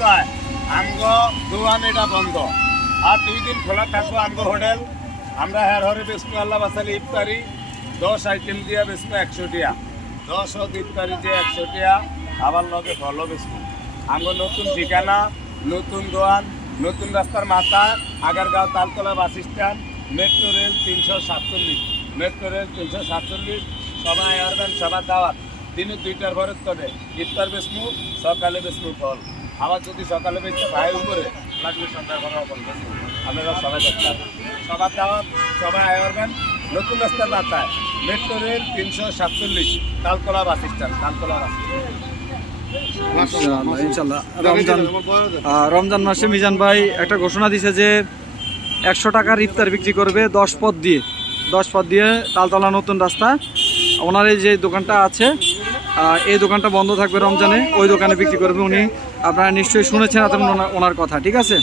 চায় আমগো দোকান এটা বন্ধ। আর দুই দিন খোলা থাকব আমগো হোটেল। আমরা হের হরে বেসমু আল্লাহ বাসালি ইফতারি। দশ আইটেম দিয়া বেসমু একশো টিয়া দশ হোক ইফতারি যে একশো টিয়া আবার লগে ফলও বেসমু আমগো নতুন ঠিকানা, নতুন দোয়ান নতুন রাস্তার মাথা, Agargaon Taltala bus stand, metro rail তিনশো সাতচল্লিশ। মেট্রো রেল তিনশো সাতচল্লিশ, সবাই আসবেন সবার দাওয়াত। দিনে দুইটার পরে তবে। ইফতার বেসমু সকালে বেসমু ফল। আবার যদি সকালে বেচতে ভাই উপরে লাগবে সন্ধ্যা করা ফল আপনারা সবাই দেখতে সবার দাওয়াত সবাই আসবেন নতুন রাস্তার মাথায় মেট্রো রেল তিনশো সাতচল্লিশ Taltala bus stand Taltala bus ইনশাআল্লাহ। রমজান রমজান মাসে মিজান ভাই একটা ঘোষণা দিছে যে একশো টাকার ইফতার বিক্রি করবে দশ পথ দিয়ে। দশ পথ দিয়ে তালতলা নতুন রাস্তা। ওনার এই যে দোকানটা আছে এই দোকানটা বন্ধ থাকবে রমজানে। ওই দোকানে বিক্রি করবে উনি। আপনারা নিশ্চয়ই শুনেছেন ওনার কথা, ঠিক আছে?